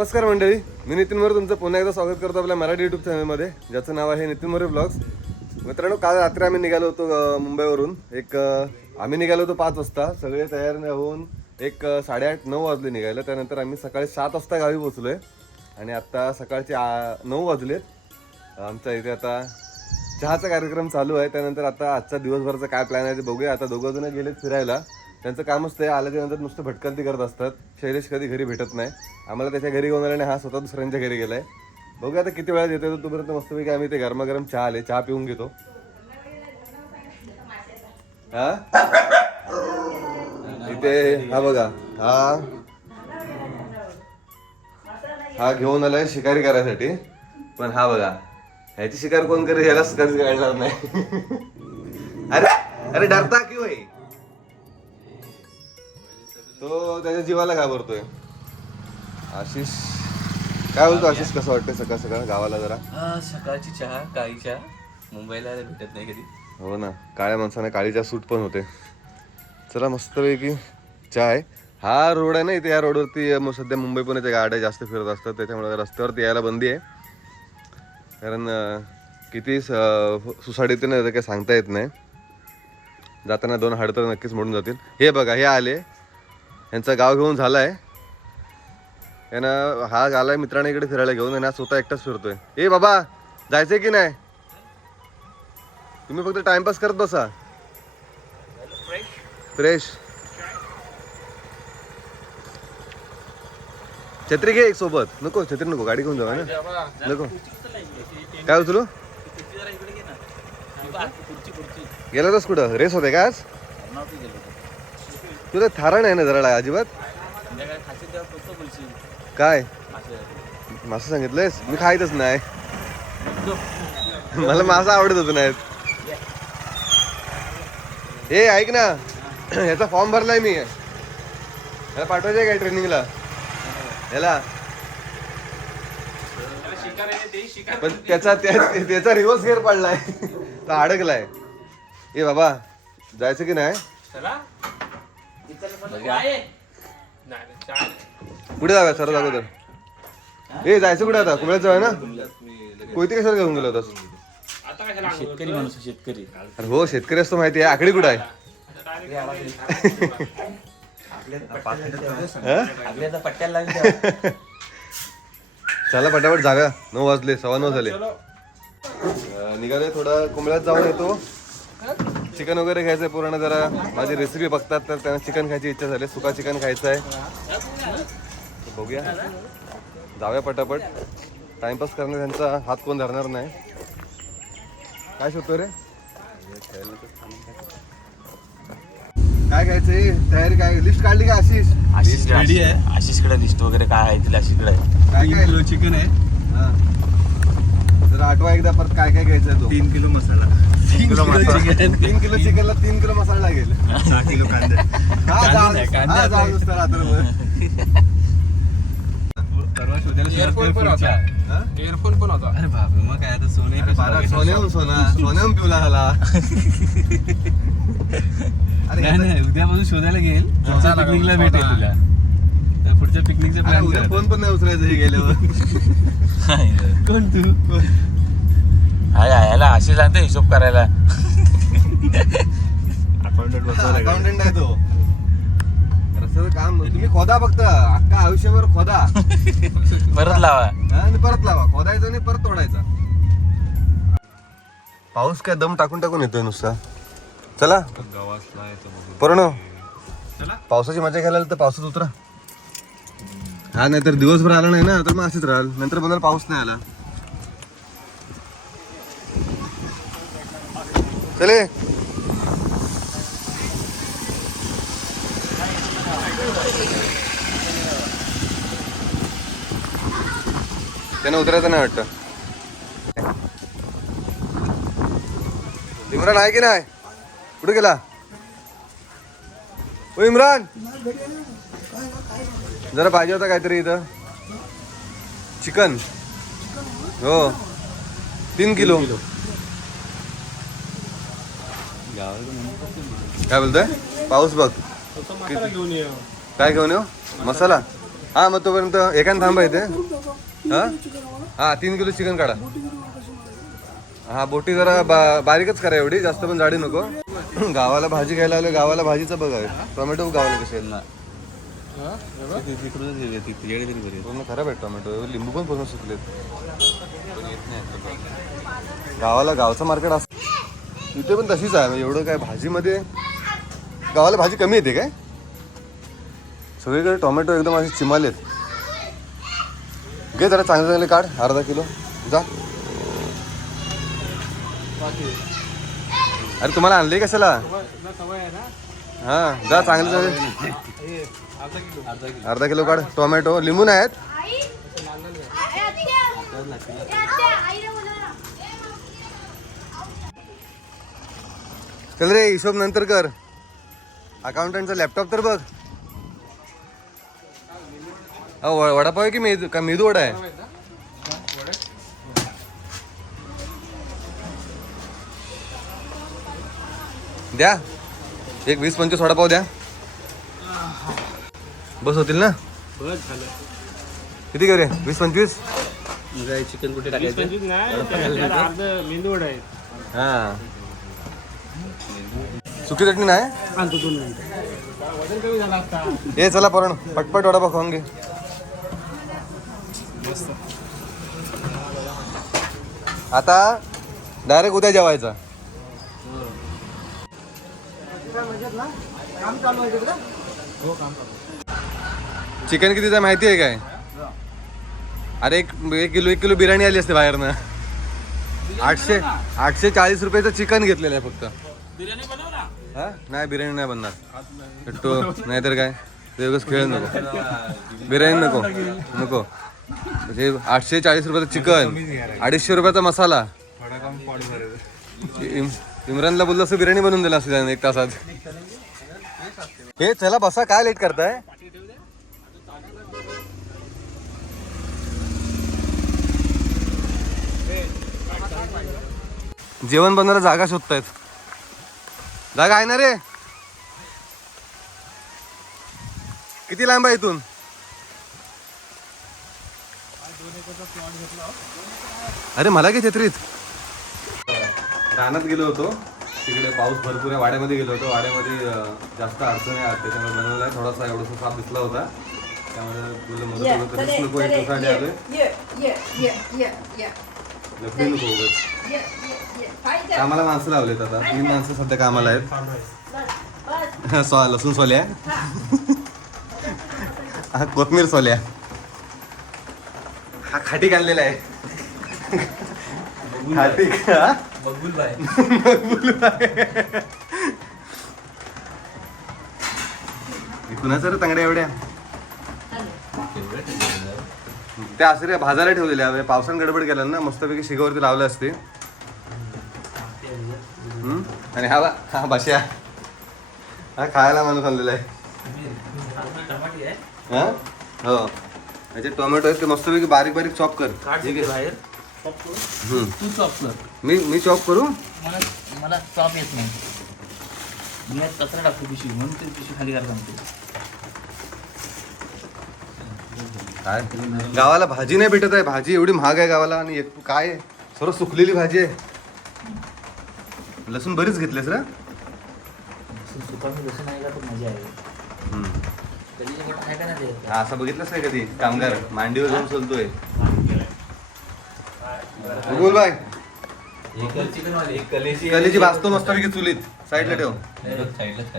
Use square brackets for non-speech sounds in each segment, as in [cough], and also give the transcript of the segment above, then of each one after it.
नमस्कार मंडळी. मी नितीन मोरे तुमचं पुन्हा एकदा स्वागत करतो आपल्या मराठी युट्यूब चॅनलमध्ये ज्याचं नाव आहे नितीन मोरे ब्लॉग्स मित्रांनो काल रात्री आम्ही निघालो होतो मुंबईवरून. एक आम्ही निघालो होतो पाच वाजता. सगळे तयार होऊन एक साडेआठ नऊ वाजले निघायला. त्यानंतर आम्ही सकाळी सात वाजता गावी पोचलोय आणि आत्ता सकाळचे आ- नऊ वाजलेत. आमच्या इथे आता चहाचा कार्यक्रम चालू आहे. त्यानंतर आता आजचा दिवसभराचा काय प्लॅन आहे ते बघूया. आता दोघं जण गेलेत फिरायला. त्यांचं कामच ते आल्याच्यानंतर नुसतं भटकंती करत असतात. शैलेश कधी घरी भेटत नाही. आम्हाला त्याच्या घरी घेऊन आला आणि हा स्वतः दुसऱ्यांच्या घरी गेलाय. बघू आता किती वेळात येतो तोपर्यंत मस्तपैकी आम्ही ते गरमागरम चहा आले चहा पिऊन घेतो. हा? इथे हा बघा हा. हा घेऊन आलाय शिकारी करायसाठी. पण हा बघा ह्याची शिकार कोण करेल ह्यालाच कधीच काढणार नाही. [laughs] अरे अरे डरता की भाई तो त्याच्या जीवाला घाबरतोय. आशिष काय बोलतो आशिष कसं वाटतंय सकाळ सकाळ गावाला जरा? सकाळची चहा काळी चहा. मुंबईला भेटत नाही कधी. हो ना काळ्या माणसाने काळीच्या सूट पण होते. चला मस्तपैकी चहा आहे. हा रोड आहे ना इथे या रोडवरती सध्या मुंबई पुण्याच्या गाड्या जास्त फिरत असतात त्याच्यामुळे रस्त्यावरती यायला बंदी आहे. कारण अं, किती सुसाट येते ना ते काही सांगता येत नाही. जाताना दोन हाड तर नक्कीच मोडून जातील. हे बघा हे आले. यांचं गाव घेऊन झालं आहे यानं हा आलाय मित्राने इकडे फिरायला घेऊन आणि हा स्वतः एकटाच फिरतोय. ए बाबा जायचंय की नाही? तुम्ही फक्त टाइमपास करत बसा. फ्रेश छत्री घे एक सोबत. नको छत्री नको गाडी घेऊन जाऊ ना? नको. काय उचलू? गेला तस कुठं? रेस होते का आज? तुला थारण आहे ना जरा अजिबात? काय? मासं सांगितलंयस? मी खायतच नाही. मला मासा आवडतच नाहीत. ए ऐक ना. ह्याचा फॉर्म भरलाय मी. ह्याला पाठवायचं काय ट्रेनिंगला ह्याला. पण त्याचा त्या- त्याचा रिव्हर्स गेअर पडलाय. तो अडकलाय. ए बाबा जायचं की नाही? कुठे जाऊया सर अगोदर ए जायचं कुठे आता? कुठे जाऊया ना? कोयती कशाला घेऊन गेलो होतास? शेतकरी माणूस शेतकरी. अरे हो शेतकरी असतो माहिती आहे. आकडी कुठं आहे? पट्ट्याला [laughs] चला पटापट जागा. नऊ वाजले सव्वा नऊ झाले. निघाले थोडा. कुंबळ्यात जाऊन येतो. चिकन वगैरे खायचंय पूर्ण जरा. माझी रेसिपी बघतात तर त्यांना चिकन खायची इच्छा झाली. सुका चिकन खायचं आहे बघूया. जाऊया पटापट. टाइमपास करणे त्यांचा हात कोण धरणार नाही. काय शोधतो रे? काय खायचंय? तयारी काय? लिस्ट काढली का आशिष? आशिष आशिषकडे लिस्ट वगैरे काय आहे तिला आशिषकडे. आहे काय? काय किलो चिकन आहे. आठवा एकदा परत काय काय घ्यायचं तो? तीन किलो मसाला. तीन किलो चिकन. तीन किलो चिकनला तीन किलो मसाला लागेल. सहा किलो कांदे. हा, कांदे जाळ- नाही, कांदे हा, आता- जाळ नुसतं रात्रभर. परवा शोधायला. हा? एअरफोन पण होता. अरे बापरे मग काय आता सोने अरे बारा सोन्याहून सोना सोन्याहून पिवला [laughs] अरे नाही नाही उद्यापासून शोधायला घेईल पुढच्या पिकनिकला. भेटेल तुला. तर पुढच्या पिकनिकचा अरे प्लॅन उद्या कर फोन पण नाही उचलायचं हे गेल्यावर. [laughs] कोण तू? हाय याला आशिष आणते हिशोब करायला. अकाउंटंट अकाउंटंट आहे तो. रस्त्याचं काम तुम्ही खोदा फक्त. अख्खा आयुष्यभर खोदा. परत लावा. हा, आणि परत लावा. खोदायचा आणि परत तोडायचा. पाऊस काय दम टाकून टाकून येतोय नुसता? चला. बघू. पर्ण चला. पावसाची मजा घ्यायला आलं तर पावसात उतरा. हा नाहीतर दिवसभर आला नाही ना तर मग असेच राहाल. नंतर बदल पाऊस नाही आला. चले. त्यांना उतरायचं नाही वाटतं. इम्रान आहे की नाही? कुठे गेला? ओ इम्रान! जरा पाहिजे होता काहीतरी इथं. चिकन. हो. तीन किलो. काय बोलतोय? पाऊस बघ. काय घेऊन येऊ? मसाला? हा मग तोपर्यंत एकान थांबा इथे. हा? हा तीन किलो चिकन काढा. हा बोटी जरा बा- बारीकच करा एवढी जास्त पण जाडी नको. गावाला भाजी घ्यायला आलो गावाला भाजीचं बघा. टोमॅटो गावाला कसे आहेत. ना पूर्ण खराब आहे टोमॅटो. लिंबू पण पूर्ण सुकलेत. नाही गावाला गावचं मार्केट असं इथे पण तशीच आहे म्हणजे एवढं काय भाजीमध्ये गावाला भाजी कमी येते काय सगळीकडे टोमॅटो एकदम असे चिमालेत घे जरा चांगले चांगले काढ अर्धा किलो जा अरे तुम्हाला आणले कशाला हा जा चांगले चांगले अर्धा किलो काढ टोमॅटो लिंबू नाही आहेत आई ए, आत्या. ए, आत्या, आईला बोलव ना. चल रे हिशोब नंतर कर. अकाउंटंटचा लॅपटॉप तर बघ. अहो, वडापाव आहे की मेदू का मेदू वडा आहे? द्या. एक वीस पंचवीस वडापाव द्या. बस होतील ना? किती करे? वीस पंचवीस? चिकन कुठे टाकायचं? हा. सुकी चटणी नाही? ये चला परण पटपट वडापाव खाऊन घे. आता डायरेक्ट उद्या जेवायचा. चिकन कितीचं आहे माहिती आहे काय? अरे एक एक किलो एक किलो बिर्याणी आली असते बाहेरनं. आठशे आठशे चाळीस रुपयाचं चिकन घेतलेलं आहे फक्त. हा? नाही बिर्याणी नाही बनणार. तो नाहीतर काय? ते खेळ नको. बिर्याणी नको. नको. म्हणजे आठशे चाळीस रुपयाचं चिकन अडीचशे रुपयाचा मसाला. इम- इम्रानला बोललं असं बिर्याणी बनवून दिला असं एक तासात. हे चला बसा काय लेट करताय? जेवण बनवायला जागा शोधतायत. जागा आहे ना रे. किती लांब आहे इथून? अरे मला काय छत्रीत रानात गेलो होतो. तिकडे पाऊस भरपूर आहे. वाड्यामध्ये गेलो होतो. वाड्यामध्ये जास्त अडचण आहे. त्याच्यामुळे बनवला आहे. थोडासा एवढासा साप दिसला होता. त्यामुळे तुला मदत करूच नको. याच्यासाठी आलोय. लफडी नको कामाला माणसं लावलेत आता. तीन माणसं सध्या कामाला आहेत. सो [laughs] लसूण सोल्या. [laughs] हा. कोथमीर सोल्या. हा खाटी आणलेला आहे. खाटी का? कुणाचं रे तांगड्या एवढ्या? त्या असं रे भाजायला ठेवलेल्या पावसान गडबड केला ना मस्तपैकी शिगावरती लावले असते? आणि हा बा- हा भाषा. हा खायला माणूस आणलेला आहे. हा? हो. याचे टोमॅटो आहेत ते मस्तपैकी बारीक बारीक चॉप कर. ठीक आहे? बाहेर. हम्म. तू चॉप कर. मी मी चॉप करू? मला मला चॉप येत नाही. मी आज कचरा टाकतो पिशवी म्हणून ते पिशवी खाली करायला सांगतो. काय? गावाला भाजी नाही भेटत आहे. भाजी एवढी महाग आहे गावाला आणि काय? सर्व सुकलेली भाजी आहे. लसूण बरीच घेतलेस रे. सुकामी लसूण आहे का तर मजा आहे. कधी मोठा आहे का ना ते हा असं बघितलंच नाही कधी? कामगार मांडीवर जाऊन सोलतोय. बोल बाय एक चिकन वाले. एक कलेची कलेची भाजतो मस्तपैकी चुलीत? साईडला ठेव.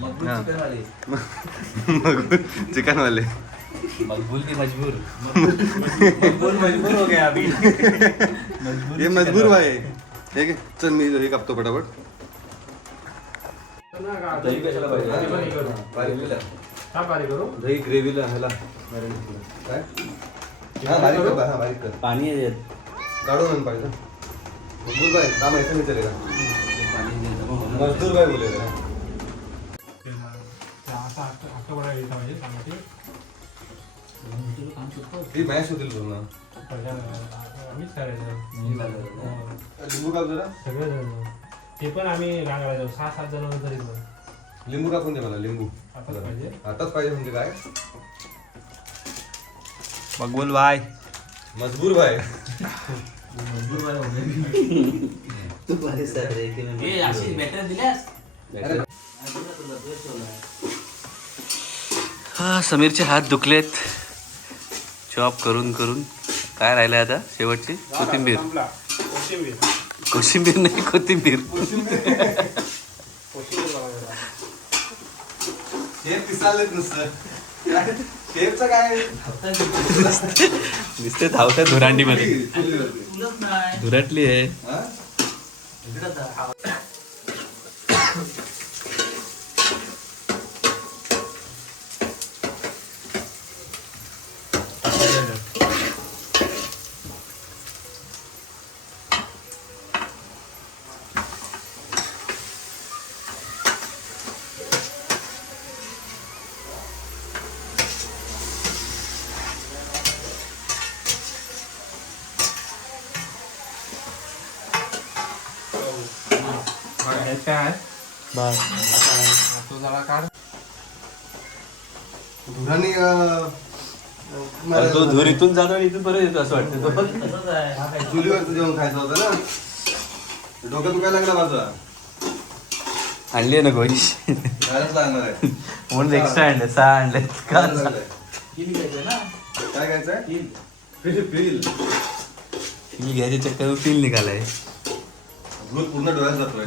मकबूल हा. चिकन वाले. चिकन वाले. मकबूल की मजबूर. मकबूल मजबूर हो गया अभी. हे मजबूर भाई. हे घे. चल मी हे कापतो फटाफट दही कशाला पाहिजे? दही ग्रेव्हीला ह्याला काय? हा बारीक कर हा बारीक कर. पाणी आहे. त्यात. काढू म्हणून पाहिजे. मजबूर भाई काम ऐसा नहीं चलेगा. मजदूर भाई बोलेगा ती मॅच होतील पूर्ण. लिंबू काप जरा. ते पण आम्ही रांगायचो सहा सात जण तरी पण. लिंबू कापून दे मला लिंबू. आताच पाहिजे. आताच पाहिजे म्हणजे काय? मकबूल भाई मजबूर भाई तू बरे सर रे की मी अशी बॅटरी दिल्यास? हा समीरचे हात दुखलेत. जॉब करून करून. काय राहिलंय आता? शेवटची? कोथिंबीर. संपला. कोशिंबीर नाही कोथिंबीर. नुसतं. धावत्या चुलीवरती. तुलाच नाही. धुराटली आहे. काय? धुराने अं, अरे तो धूर इथून जातो आणि इथून परत येतो असं वाटतं. तो पण तसंच आहे काय चुलीवरचं जेवण खायचं होतं ना? डोकं दुखायला लागला माझा आणली आहे ना गोईश खायलाच लागणार आहे. म्हणून एक्स्ट्रा आणले सहा आणले. किती घ्यायचं ना? काय खायचंय तीन. Fill fill. मी घ्यायच्या चक्कर फील निघालाय. पूर्ण डोळ्यात जातोय.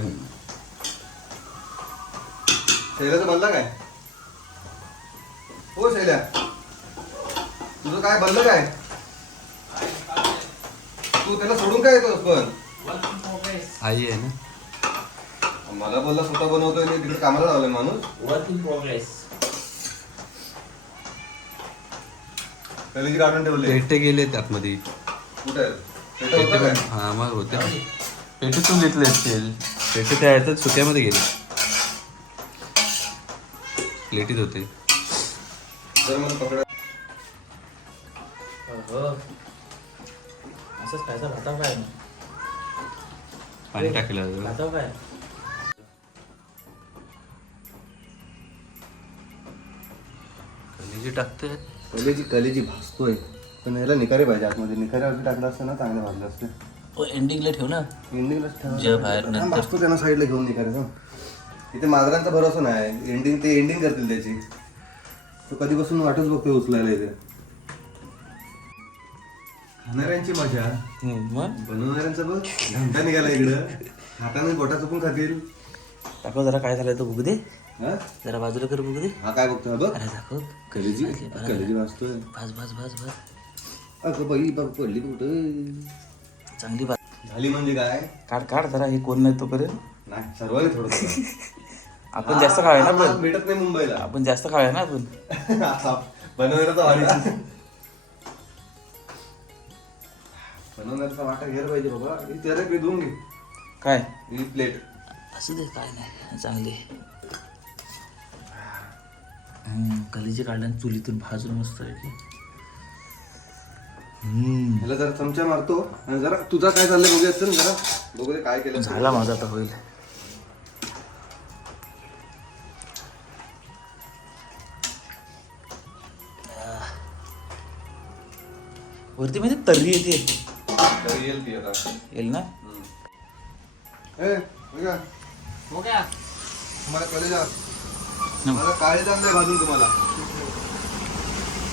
शैल्याचं बनला काय? हो शैल्या. तुझं काय बनलं काय? तू त्याला सोडून काय येतोस पण? आई आहे ना. मला बोलला स्वतः बनवतोय मी तिकडे कामाला लावलंय माणूस. वर्क इन प्रोग्रेस कलेजी काढून ठेवले. पेटे गेले आतमध्ये कुठे? आहेत? पेटं पेटे होतं पण? हा मग होते. ना. पेटीतून घेतले असतील. पेटे त्या ह्याच्यात सुक्यामध्ये गेले. प्लेटीत होते. जर मला पकडा. हो असंच खायचं भाताव काय? पाणी टाकलं भाताव काय? कलेजी टाकते कलेजी कलेजी भासतोय पण याला निखारे पाहिजे आतमध्ये. निखाऱ्यावरती टाकलं असतं ना चांगले भाजलं असते. एंडिंगला ठेव ना. एंडिंगला जे बाहेर नंतर- भासतो त्यांना साईडला घेऊन निखारे इथे माजरांचा भरोसा नाही. एंडिंग ते एंडिंग करतील त्याची. तो कधीपासून वाटच बघतोय उचलायला इथे. खाणाऱ्यांची मजा. मग? बनवणाऱ्यांचं बघ. घंटा निघाला इकडं. हाताने बोटा चुकून खातील. दाखव जरा काय झालं तो बघू दे. हा? जरा बाजूला कर बघू दे. हा काय बघतोय? हा बघ. अरे दाखव. कलेजी कलेजी भासतोय भाज भाज भाज भाज अगं बाई बघ पडली कुठं? चांगली भाज झाली म्हणजे काय? काढ काढ जरा हे कोण नाही तो करेल नाही सर्वांनी थोडं [laughs] आपण जास्त खाऊया ना हा, पण भेटत नाही मुंबईला. आपण जास्त खाऊया ना आपण? [laughs] बनवण्याचा वाटा बनवण्याचा वाटा घ्यायला पाहिजे बाबा. ही त्याला मी धुवून घे. काय? ही प्लेट असू दे काय नाही. चांगली कलीचे काढल्या आणि चुलीतून भाजून मस्त आहे की. ह्याला जरा चमचा मारतो आणि जरा तुझा काय चाललंय बघूया चल जरा. बघूया काय केलं झाला माझा तर होईल. वरती म्हणजे तर्री येते. तरी येईल ती आता. येईल ना? ए बघा. हो तुम्हाला कॉलेज मला काळे चांगले भाजून तुम्हाला.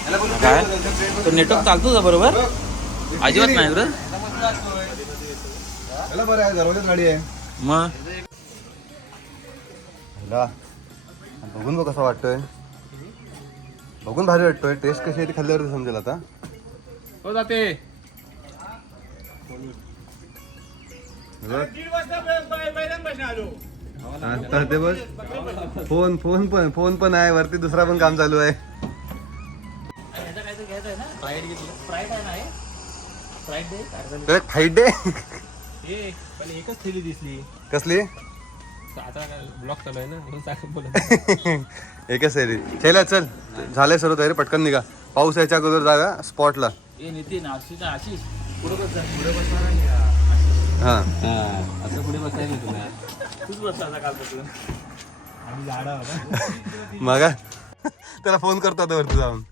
ह्याला बोलू काय? plate मध्ये, plate तो मध्ये नेटवर्क. चालतो का बरोबर? बघ. अजिबात नाही बरं? आहे गाडी आहे. मग बघून बघ कसा वाटतोय. बघून भारी वाटतोय. टेस्ट कशी आहे ती खाल्ल्यावरती समजेल आता. हो? जाते आता ते बघ. फोन फोन पण फोन पण आहे. वरती दुसरा पण काम चालू आहे. फ्राईड एकच थैली दिसली. कसली? ब्लॉक चालू आहे ना? [laughs] एकच चल झालंय सर्व तयारी. पटकन निघा. पाऊस यायच्या अगोदर जागा. स्पॉटला ए नितीन आशिष आशिष. पुढे बस जा पुढे बसणार आणि आ- हा असं पुढे बसायला तुला तूच बस आता कालपासून. आम्ही झाडा होता मग. त्याला फोन करतो आता वरती जाऊन.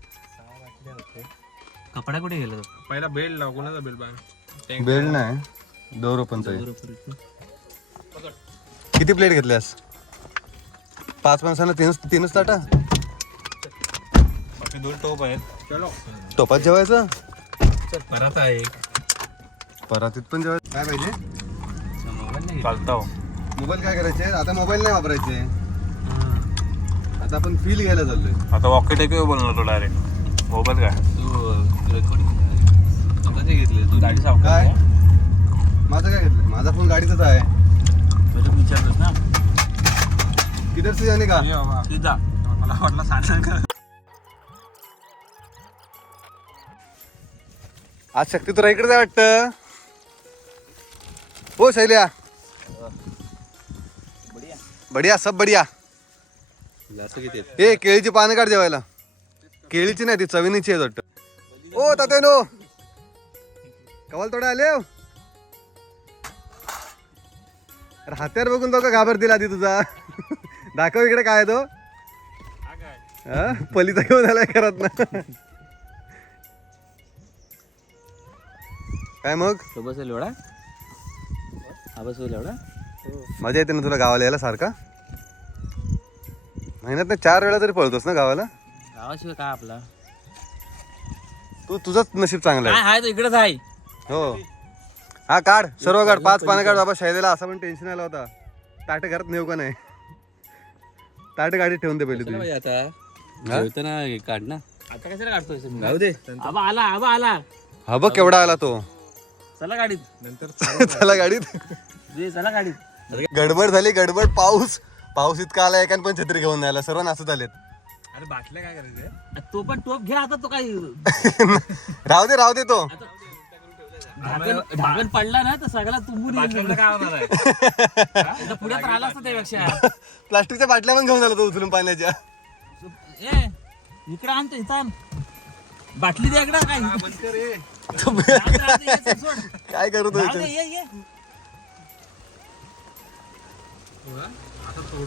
कपडा कुठे गेलो पहिला बेल्ट लाव कोणाचा बेल्ट बांध बेल्ट नाही. दोर ओपनचा आहे. किती प्लेट घेतल्यास? पाच माणसांना तीनच तीनच ताटा? दोन टोप आहेत. चलो टोपात जेवायचं? परत आहे परातीत पण जेवायचं काय पाहिजे? चालतो मोबाईल काय करायचे? आता मोबाईल नाही वापरायचे. आता आपण फील घ्यायला चाललोय. आता वॉकी टेकी बोलणार तो डायरेक्ट मोबाईल काय? घेतली तू गाडी साफ काय? माझं काय घेतलं माझा फोन गाडीचाच आहे. विचारतोस ना. किधर से जाने का? सीधा मला वाटलं सांग आज शक्ती तुला इकडे जाय वाटतं. हो शैल्या. बढिया. सब बढिया. ए केळीची पानं काढ जेवायला. केळीची नाही ती चविनीची आहे वाटतं. ओ तात्यानो. कवाल थोडे आले हो? अरे हात्यार बघून तो का घाबरतील आधी तुझा? दाखव इकडे काय तो. हा? पलीचा घेऊन आलाय करत ना. काय मग? तो बसेल एवढा? हा बसेल एवढा? मजा येते ना तुला गावाला यायला सारखा? महिन्यात ना चार वेळा तरी पळतोस ना गावाला? गावाशिवाय काय आपला? तू तुझंच नशीब चांगलं काय आहे तो इकडेच आहे. हो. हा काढ. सर्व काढ. पाच पानं काढ बाबा. शैलेला असा पण टेन्शन आला होता. ताट घरात नेऊ का नाही? ताट गाडीत ठेवून दे पहिली तुझी आता? जेवताना काढ ना. आता कशाला काढतोय जाऊ दे. आबा आला आबा आला. हा बघ केवढा आला तो. चला गाडीत. नंतर चला गाडीत. जे चला गाडीत. गडबड झाली गडबड पाऊस. पाऊस इतका आला एकान पण छत्री घेऊन आला सर्व नाचत आलेत. अरे बाटल्या काय करायचे तो पण टोप घ्या आता तो काही राहू दे राहू दे तो. ढाकण ढाकण पडला ना तर सगळा तुंबून येईल. काय होणार आहे? पुढे तर आला असता त्यापेक्षा प्लास्टिकच्या बाटल्या पण घेऊन आला तो उचलून पाण्याच्या. ए इकडे आणतो इथं आण. बाटली दे इकडं काय? [laughs] काय करतो.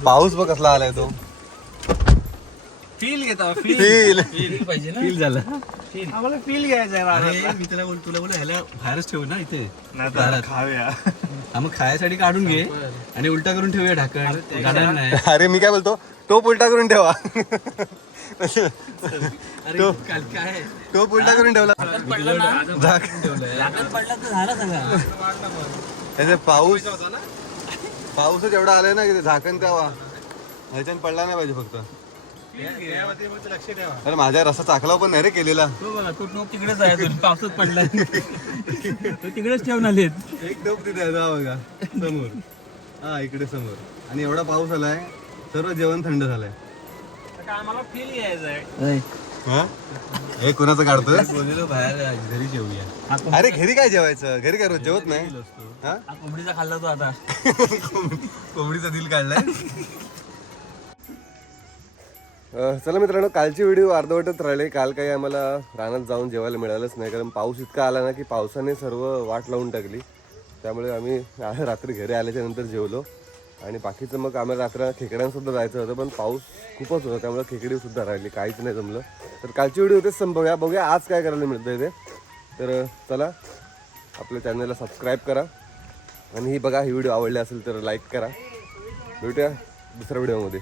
पाऊस बघ कसला आलाय तो. फील घेता फील फील पाहिजे ना. फील झालं. आम्हाला फील घ्यायचं आहे अरे मी तुला बोल तुला बोल ह्याला बाहेरच ठेवू ना इथे. नाही खाऊया. हा मग खायसाठी काढून घे आणि उलटा करून ठेवूया ढाकण. अरे मी काय बोलतो? टोप उलटा करून ठेवा. काय? टोप उलटा करून ठेवला. झाक- सगळं. त्याचे पाऊस पाऊसच एवढा आलाय ना की ते झाकण त्यावा ह्याच्यात पडला नाही पाहिजे फक्त. अरे माझ्या रसा चाकला पण नाही रे केलेला. तो तो टोप तिकडेच आहे पावसात पडला तो तिकडेच ठेवून आलेत. एक टोप तिथे बघा. समोर. हा इकडे समोर. आणि एवढा पाऊस आलाय सर्व जेवण थंड झालंय. फील हा? कुणाचं काढतोय? बोललेलो बाहेर घरी जेवूया अरे घरी काय जेवायचं? घरी काय रोज जेवत नाही? कोंबडीचा खाल्ला तो आता. कोंबडीचा दिल काढलाय? चला मित्रांनो कालची व्हिडिओ अर्धवटच राहिले. काल काही आम्हाला रानात जाऊन जेवायला मिळालंच नाही कारण पाऊस इतका आला ना की पावसाने सर्व वाट लावून टाकली. त्यामुळे आम्ही रात्री घरी आल्याच्यानंतर जेवलो. आणि बाकीचं मग आम्हाला रात्र खेकड्यांसुद्धा जायचं होतं पण पाऊस खूपच होता त्यामुळे खेकडीसुद्धा राहिली काहीच नाही जमलं. तर कालची व्हिडिओ होतेच संपवूया बघूया आज काय करायला मिळतं ते. तर चला आपल्या चॅनलला सबस्क्राईब करा आणि ही बघा ही व्हिडिओ आवडली असेल तर लाईक करा. भेटूया दुसऱ्या व्हिडिओमध्ये.